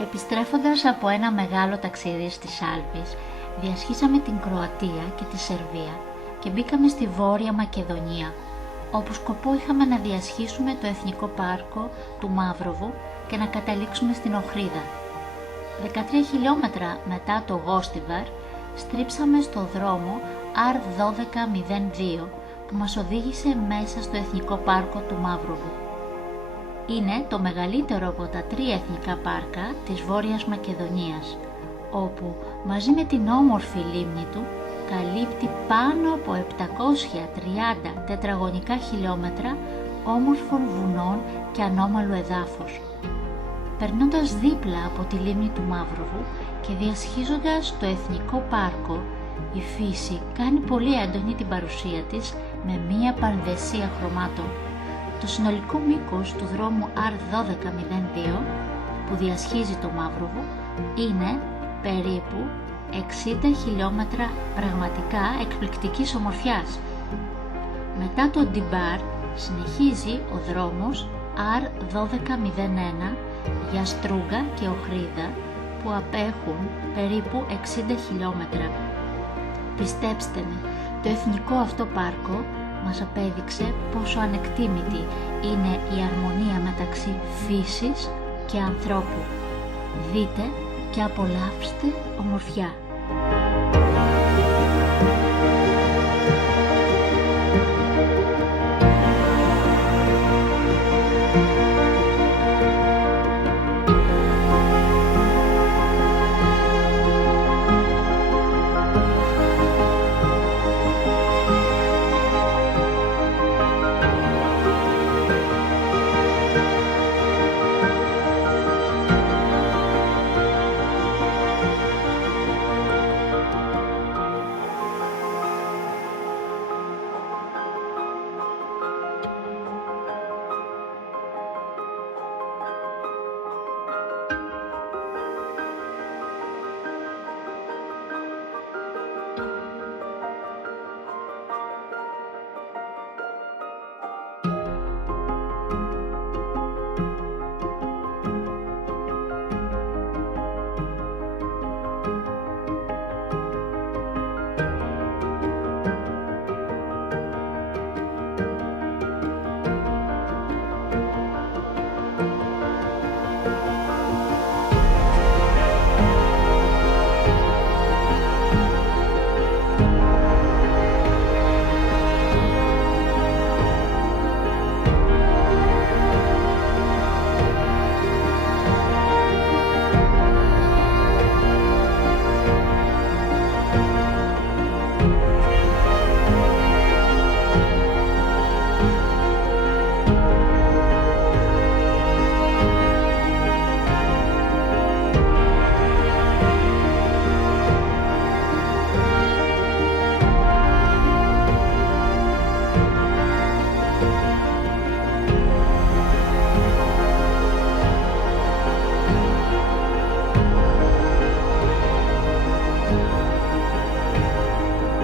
Επιστρέφοντας από ένα μεγάλο ταξίδι στις Άλπεις, διασχίσαμε την Κροατία και τη Σερβία και μπήκαμε στη Βόρεια Μακεδονία, όπου σκοπό είχαμε να διασχίσουμε το Εθνικό Πάρκο του Μαύροβου και να καταλήξουμε στην Οχρίδα. 13 χιλιόμετρα μετά το Γόστιβαρ, στρίψαμε στο δρόμο R1202 που μας οδήγησε μέσα στο Εθνικό Πάρκο του Μαύροβου. Είναι το μεγαλύτερο από τα 3 εθνικά πάρκα της Βόρειας Μακεδονίας, όπου μαζί με την όμορφη λίμνη του καλύπτει πάνω από 730 τετραγωνικά χιλιόμετρα όμορφων βουνών και ανώμαλου εδάφους. Περνώντας δίπλα από τη λίμνη του Μαύροβου και διασχίζοντας το Εθνικό Πάρκο, η φύση κάνει πολύ έντονη την παρουσία της με μία πανδεσία χρωμάτων. Το συνολικό μήκος του δρόμου R1202 που διασχίζει το Μαύροβο είναι περίπου 60 χιλιόμετρα πραγματικά εκπληκτικής ομορφιάς. Μετά το Ντιμπάρ συνεχίζει ο δρόμος R1201 για Στρούγκα και Οχρίδα που απέχουν περίπου 60 χιλιόμετρα. Πιστέψτε με, το εθνικό αυτό πάρκο μας απέδειξε πόσο ανεκτήμητη είναι η αρμονία μεταξύ φύσης και ανθρώπου. Δείτε και απολαύστε ομορφιά.